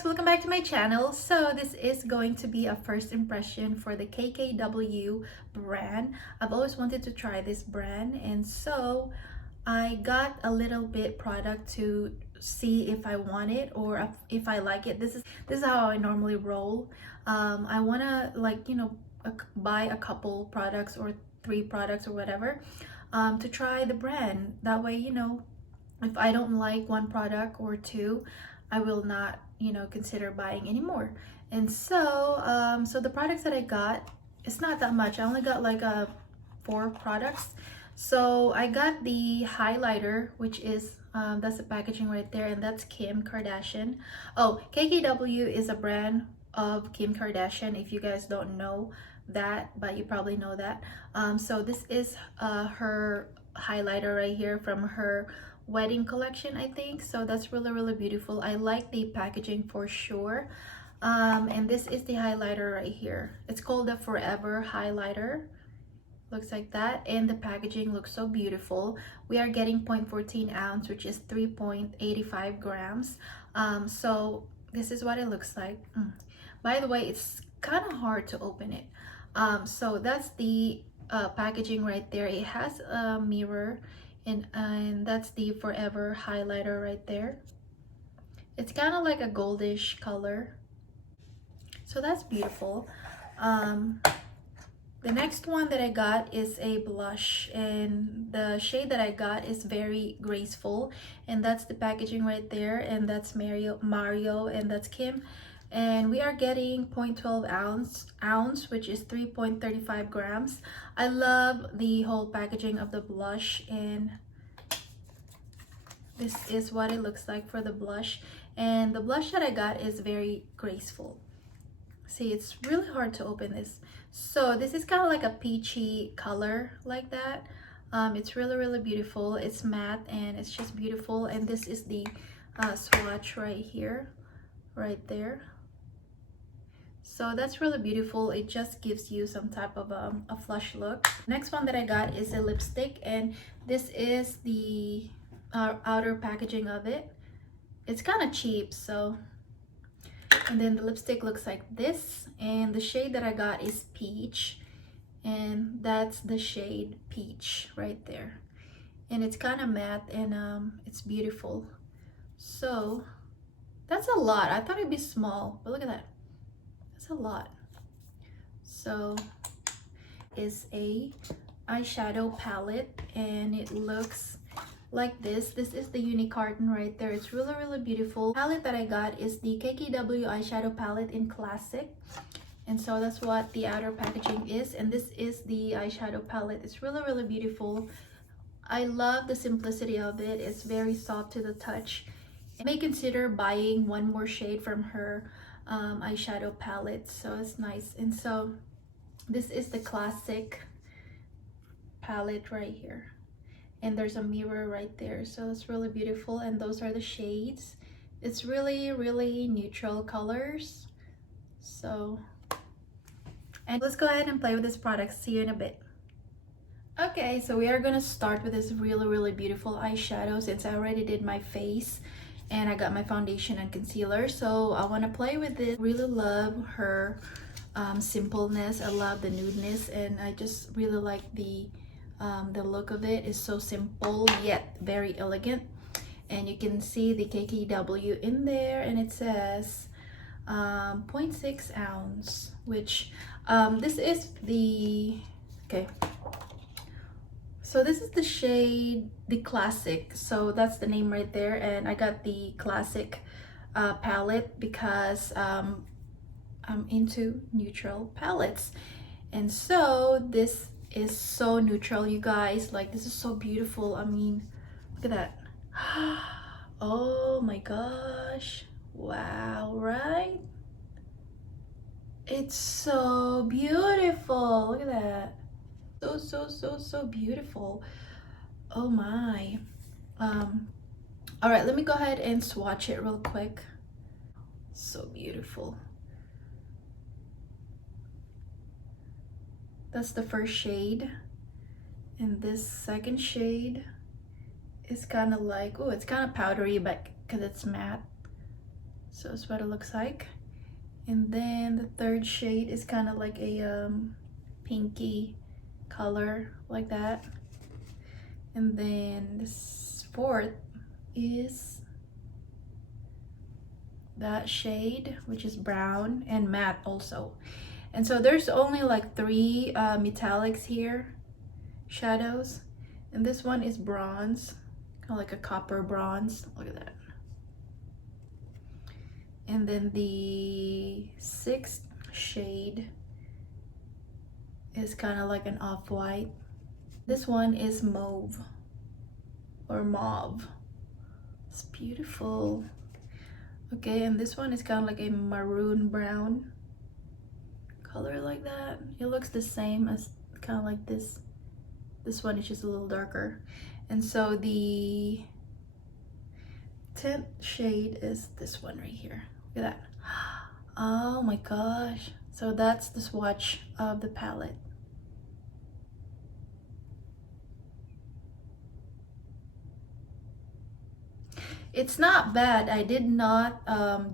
guys, welcome back to my channel. So this is going to be a first impression for the KKW brand. I've always wanted to try this brand, and so I got a little bit product to see if I want it or if I like it. This is how I normally roll. I want to, like, buy a couple products or 3 products or whatever, to try the brand. That way, if I don't like one product or two, I will not, consider buying anymore. And so the products that I got, it's not that much. I only got like 4 products. So I got the highlighter, which is that's the packaging right there, and that's Kim Kardashian. Oh, KKW is a brand of Kim Kardashian, if you guys don't know that, but you probably know that. So this is her highlighter right here from her wedding collection, I think. So that's really beautiful. I like the packaging for sure. And this is the highlighter right here. It's called the Forever highlighter. Looks like that, and the packaging looks so beautiful. We are getting 0.14 ounce, which is 3.85 grams. So this is what it looks like. By the way, it's kind of hard to open it. So that's the packaging right there. It has a mirror, and that's the Forever highlighter right there. It's kind of like a goldish color, so that's beautiful. The next one that I got is a blush, and the shade that I got is very graceful, and that's the packaging right there, and that's Mario, and that's Kim. And we are getting 0.12 ounce, which is 3.35 grams. I love the whole packaging of the blush, and this is what it looks like for the blush. And the blush that I got is very graceful. See, it's really hard to open this. So this is kind of like a peachy color like that. It's really beautiful. It's matte and it's just beautiful. And this is the swatch right here, right there. So that's really beautiful. It just gives you some type of a flush look. Next one that I got is a lipstick, and this is the outer packaging of it. It's kind of cheap, so. And then the lipstick looks like this, and the shade that I got is peach, and that's the shade peach right there. And it's kind of matte, and it's beautiful. So that's a lot. I thought it'd be small, but look at that. That's a lot. So is a eyeshadow palette, and it looks like this. This is the uni carton right there. It's really beautiful. The palette that I got is the KKW eyeshadow palette in classic, and so that's what the outer packaging is. And this is the eyeshadow palette. It's really beautiful. I love the simplicity of it. It's very soft to the touch. I may consider buying one more shade from her eyeshadow palette, so it's nice. And so this is the classic palette right here, and there's a mirror right there, so it's really beautiful. And those are the shades. It's really neutral colors. So, and let's go ahead and play with this product. See you in a bit. Okay, so we are gonna start with this really beautiful eyeshadow, since I already did my face and I got my foundation and concealer. So I want to play with this. Really love her simpleness. I love the nudeness, and I just really like the look of it. Is so simple yet very elegant. And you can see the KKW in there, and it says 0.6 ounce, which this is the, okay, so this is the shade, the classic. So that's the name right there. And I got the classic palette because I'm into neutral palettes. And so this is so neutral, you guys. Like, this is so beautiful. I mean, look at that. Oh my gosh. Wow, right? It's so beautiful. Look at that. So beautiful. Oh my. All right, let me go ahead and swatch it real quick. So beautiful. That's the first shade, and this second shade is kind of like, oh, it's kind of powdery, but because it's matte. So that's what it looks like. And then the third shade is kind of like a pinky color like that. And then this fourth is that shade, which is brown and matte also. And so there's only like 3 metallics here, shadows. And this one is bronze, kind of like a copper bronze. Look at that. And then the 6th shade is kind of like an off-white. This one is mauve or mauve. It's beautiful. Okay, and this one is kind of like a maroon brown color like that. It looks the same as kind of like this. This one is just a little darker. And so the 10th shade is this one right here. Look at that. Oh my gosh. So that's the swatch of the palette. It's not bad. I did not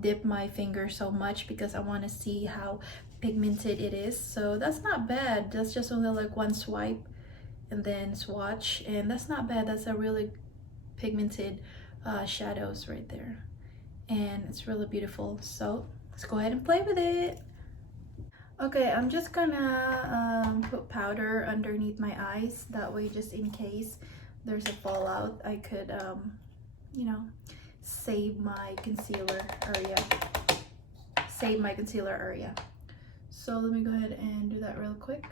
dip my finger so much because I want to see how pigmented it is. So that's not bad. That's just only like one swipe and then swatch, and that's not bad. That's a really pigmented shadows right there, and it's really beautiful. So let's go ahead and play with it. Okay, I'm just gonna put powder underneath my eyes, that way just in case there's a fallout I could you know, save my concealer area. So let me go ahead and do that real quick.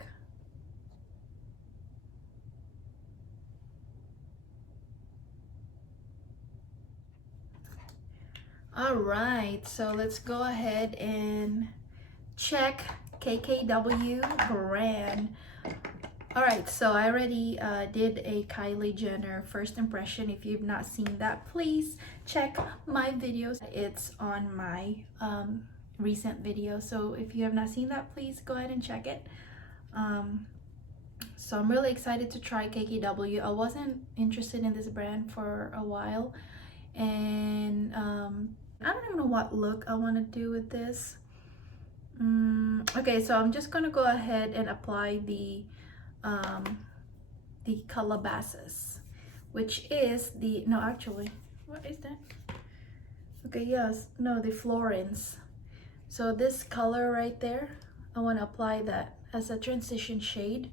All right, so let's go ahead and check KKW brand. All right, so I already did a Kylie Jenner first impression. If you've not seen that, please check my videos. It's on my recent video. So if you have not seen that, please go ahead and check it. So I'm really excited to try KKW. I wasn't interested in this brand for a while, and I don't even know what look I want to do with this. Okay, so I'm just gonna go ahead and apply the Calabasas, which is the, no, actually, what is that? Okay, yes, no, the Florence. So this color right there, I want to apply that as a transition shade.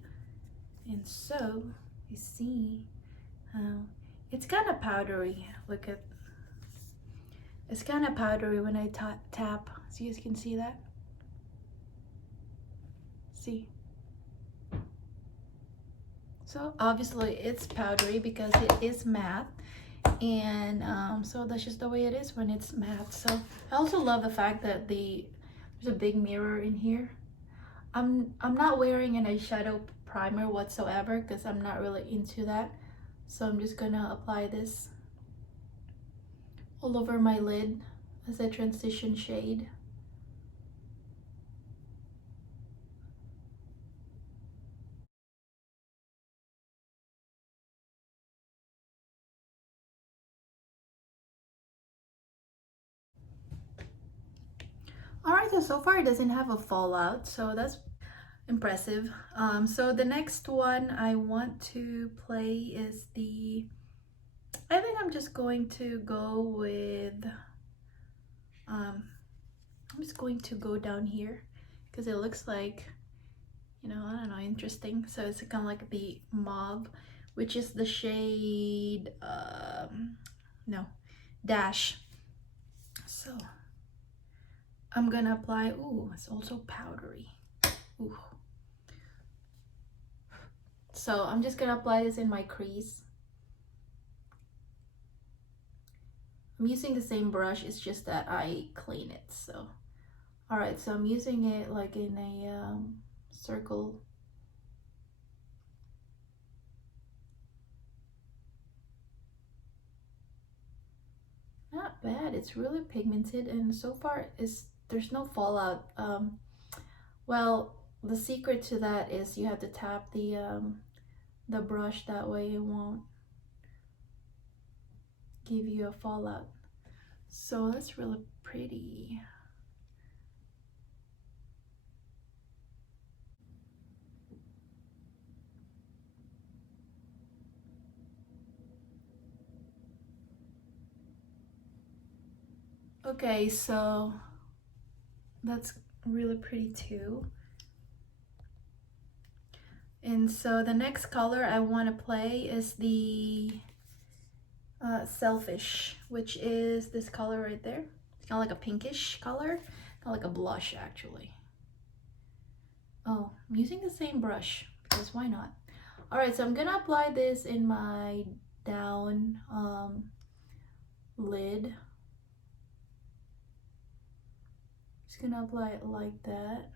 And so you see how it's kind of powdery. Look at, it's kind of powdery when I tap, so you can see that. See, so obviously it's powdery because it is matte, and so that's just the way it is when it's matte. So I also love the fact that there's a big mirror in here. I'm not wearing an eyeshadow primer whatsoever because I'm not really into that. So I'm just gonna apply this all over my lid as a transition shade. All right, so far it doesn't have a fallout, so that's impressive. So the next one I want to play is I think I'm just going to go with, I'm just going to go down here because it looks like, you know, I don't know, interesting. So it's kind of like the mauve, which is the shade, no, Dash. So I'm gonna apply, ooh, it's also powdery. Ooh. So I'm just gonna apply this in my crease. I'm using the same brush, it's just that I clean it. So all right, so I'm using it like in a circle. Not bad, it's really pigmented, and so far there's no fallout. Well, the secret to that is you have to tap the brush, that way it won't give you a fallout. So that's really pretty. Okay, so that's really pretty too. And so the next color I want to play is the Selfish, which is this color right there. It's kind of like a pinkish color, kind of like a blush actually. Oh, I'm using the same brush because why not? All right, so I'm gonna apply this in my down lid. Just gonna apply it like that.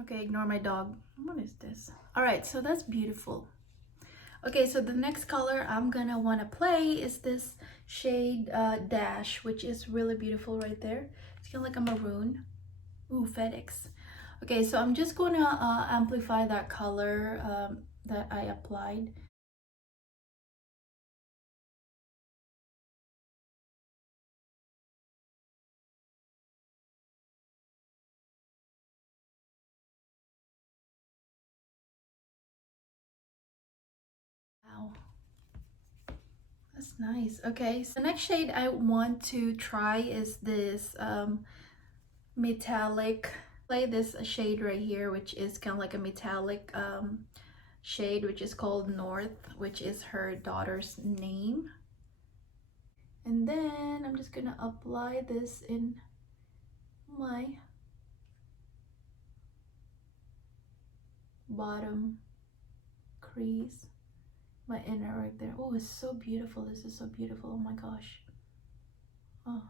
Okay, ignore my dog. What is this? All right, so that's beautiful. Okay, so the next color I'm gonna wanna play is this shade Dash, which is really beautiful right there. It's kind of like a maroon. Ooh, FedEx. Okay, so I'm just gonna amplify that color that I applied. Wow, that's nice. Okay, so the next shade I want to try is this metallic. Play this shade right here, which is kind of like a metallic shade, which is called North, which is her daughter's name. And then I'm just gonna apply this in my bottom crease, my inner right there. Oh, it's so beautiful. This is so beautiful. Oh my gosh. Oh.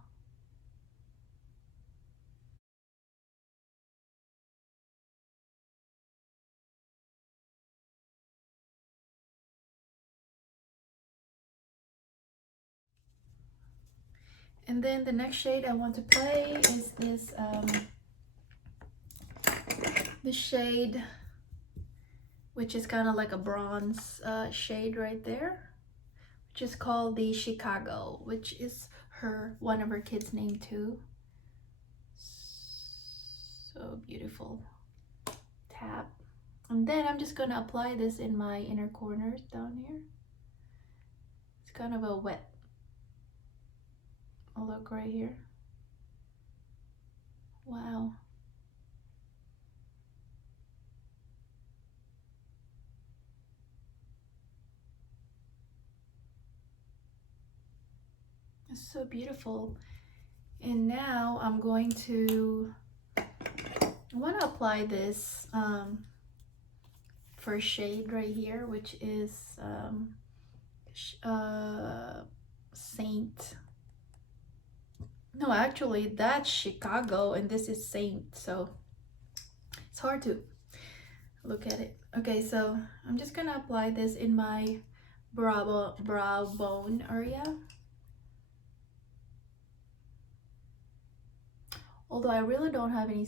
And then the next shade I want to play is this shade, which is kind of like a bronze shade right there, which is called the Chicago, which is one of her kids' name too. So beautiful. Tap. And then I'm just gonna apply this in my inner corners down here. It's kind of a wet look right here. Wow. It's so beautiful. And now I'm going to, I want to apply this first shade right here, which is Saint. No, actually that's Chicago and this is Saint, so it's hard to look at it. Okay, so I'm just gonna apply this in my brow bone area. Although I really don't have any,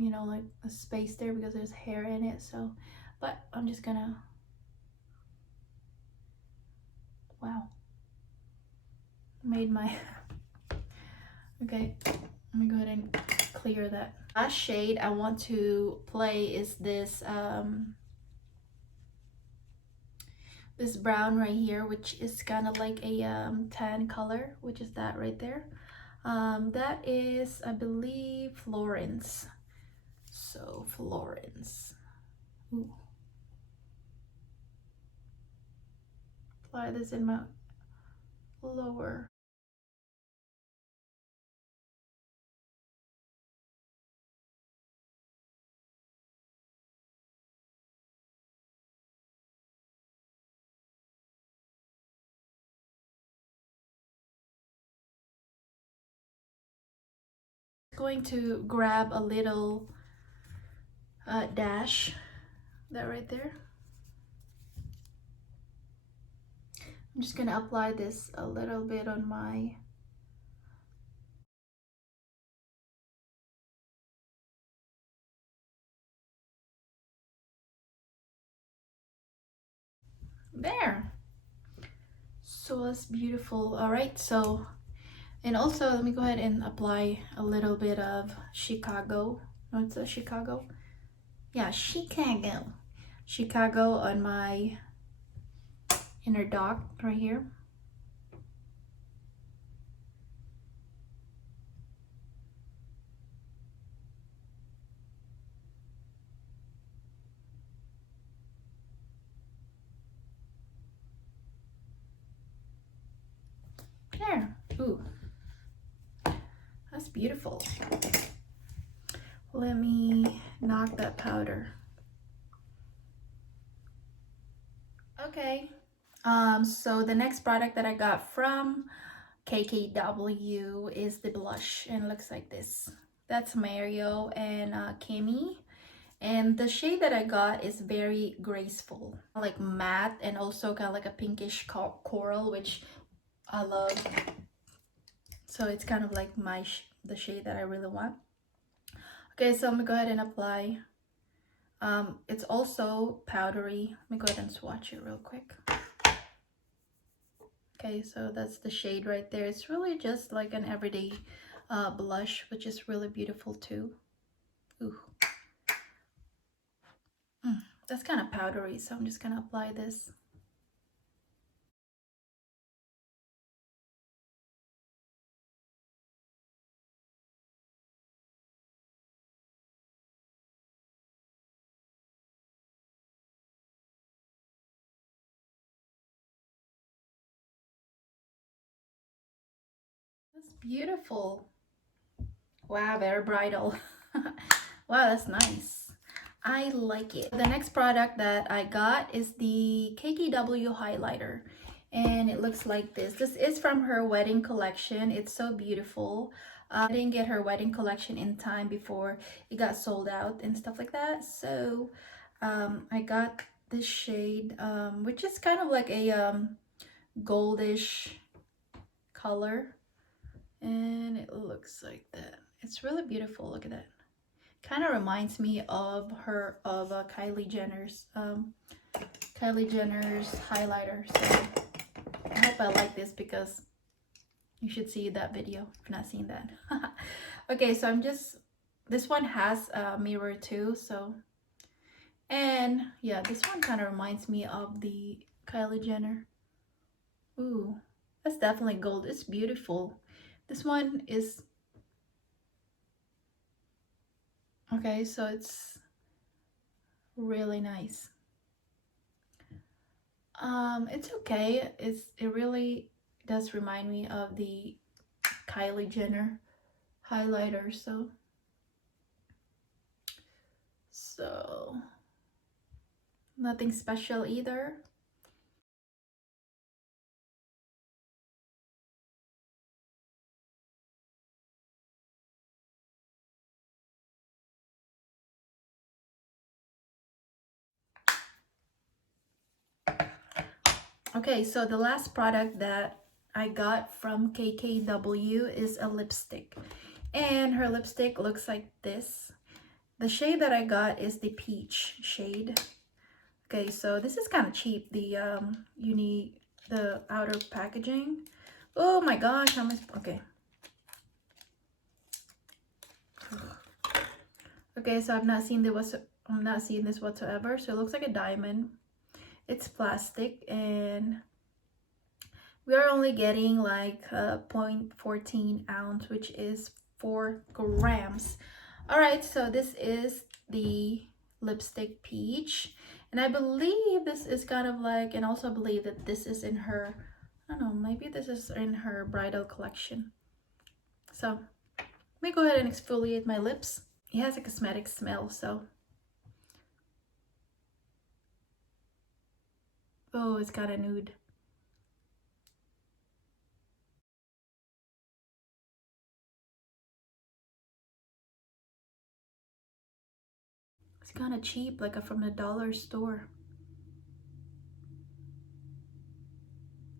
you know, like a space there because there's hair in it, so, but I'm just gonna, wow, made my, okay, let me go ahead and clear that. Last shade I want to play is this, this brown right here, which is kind of like a tan color, which is that right there. That is, I believe, Florence. So Florence. Ooh. Apply this in my lower. going to grab a little dash, that right there. I'm just gonna apply this a little bit on my there. So that's beautiful. All right, so, and also let me go ahead and apply a little bit of Chicago. No, it's a Chicago. Yeah, Chicago. Chicago on my inner dot right here. There. Ooh, that's beautiful. Let me knock that powder. Okay. So the next product that I got from KKW is the blush, and it looks like this. That's Mario and Kimmy. And the shade that I got is very graceful, like matte, and also kind of like a pinkish coral, which I love. So it's kind of like the shade that I really want. Okay, so I'm gonna go ahead and apply. It's also powdery. Let me go ahead and swatch it real quick. Okay, so that's the shade right there. It's really just like an everyday blush, which is really beautiful too. Ooh. That's kind of powdery, so I'm just gonna apply this. That's beautiful. Wow, very bridal. Wow, that's nice. I like it. The next product that I got is the KKW highlighter, and it looks like this. This is from her wedding collection. It's so beautiful. I didn't get her wedding collection in time before it got sold out and stuff like that. So I got this shade, which is kind of like a goldish color, and it looks like that. It's really beautiful. Look at that. Kind of reminds me of Kylie Jenner's highlighter. So I hope I like this, because you should see that video if you've not seen that. Okay, so this one has a mirror too, so, and yeah, this one kind of reminds me of the Kylie Jenner. Ooh, that's definitely gold. It's beautiful. This one is okay, so it's really nice. It's okay. It really does remind me of the Kylie Jenner highlighter, so nothing special either. Okay, so the last product that I got from KKW is a lipstick, and her lipstick looks like this. The shade that I got is the peach shade. Okay, so this is kind of cheap. The outer packaging. Oh my gosh, okay. Okay, so I'm not seeing this whatsoever. So it looks like a diamond. It's plastic, and we are only getting like 0.14 ounce, which is 4 grams. All right, so this is the lipstick peach, and I believe this is kind of like, and also believe that this is in her, I don't know, maybe this is in her bridal collection. So let me go ahead and exfoliate my lips. It has a cosmetic smell, so. Oh, it's got a nude. kind of cheap, like from the dollar store.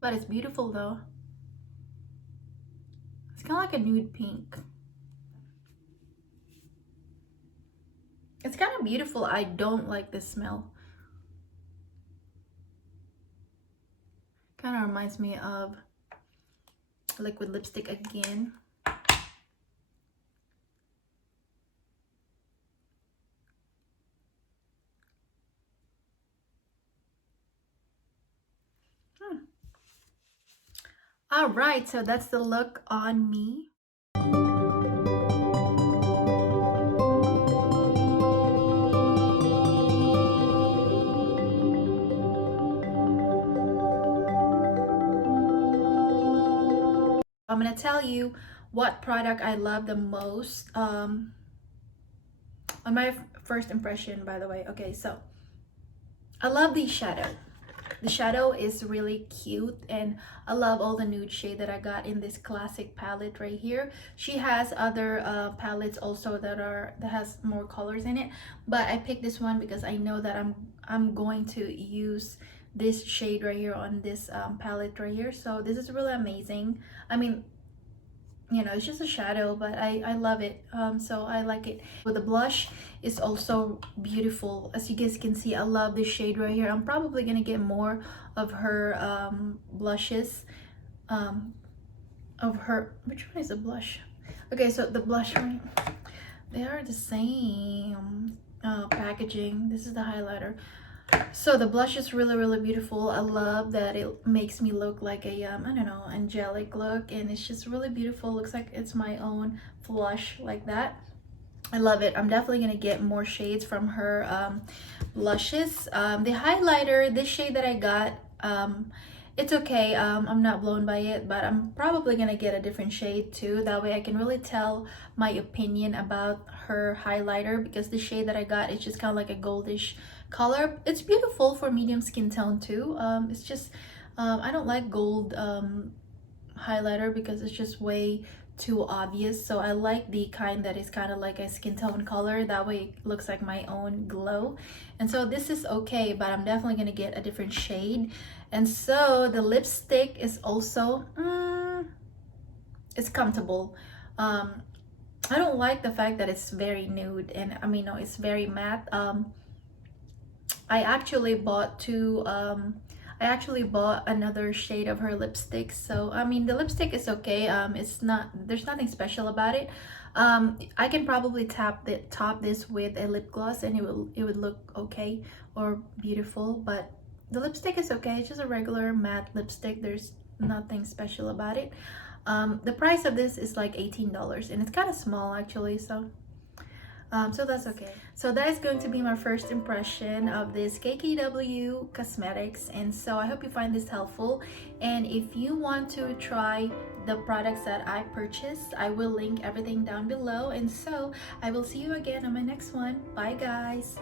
But it's beautiful though. It's kind of like a nude pink. It's kind of beautiful. I don't like the smell. Kind of reminds me of liquid lipstick again. All right, so that's the look on me. I'm gonna tell you what product I love the most on my first impression, by the way. Okay, so I love the shadow. The shadow is really cute, and I love all the nude shade that I got in this classic palette right here. She has other palettes also that has more colors in it, but I picked this one because I know that I'm going to use this shade right here on this palette right here. So this is really amazing. I mean, you know, it's just a shadow, but I love it. So I like it. But the blush is also beautiful. As you guys can see, I love this shade right here. I'm probably gonna get more of her blushes, of her, which one is the blush? Okay, so the blush one, they are the same packaging. This is the highlighter. So the blush is really beautiful. I love that it makes me look like a I don't know, angelic look, and it's just really beautiful. Looks like it's my own blush like that. I love it. I'm definitely gonna get more shades from her blushes. The highlighter, this shade that I got, it's okay. I'm not blown by it, but I'm probably gonna get a different shade too. That way I can really tell my opinion about her highlighter, because the shade that I got is just kind of like a goldish color. It's beautiful for medium skin tone too. It's just I don't like gold highlighter because it's just way too obvious. So I like the kind that is kind of like a skin tone color. That way it looks like my own glow. And so this is okay, but I'm definitely gonna get a different shade. And so the lipstick is also it's comfortable. I don't like the fact that it's very nude, and I mean, no, it's very matte. I actually bought I actually bought another shade of her lipstick. So I mean, the lipstick is okay. It's not, there's nothing special about it. I can probably top this with a lip gloss and it would look okay or beautiful, but the lipstick is okay. It's just a regular matte lipstick. There's nothing special about it. The price of this is like $18, and it's kind of small actually, so that's okay. So that is going to be my first impression of this KKW cosmetics, and so I hope you find this helpful. And if you want to try the products that I purchased, I will link everything down below. And so I will see you again on my next one. Bye guys.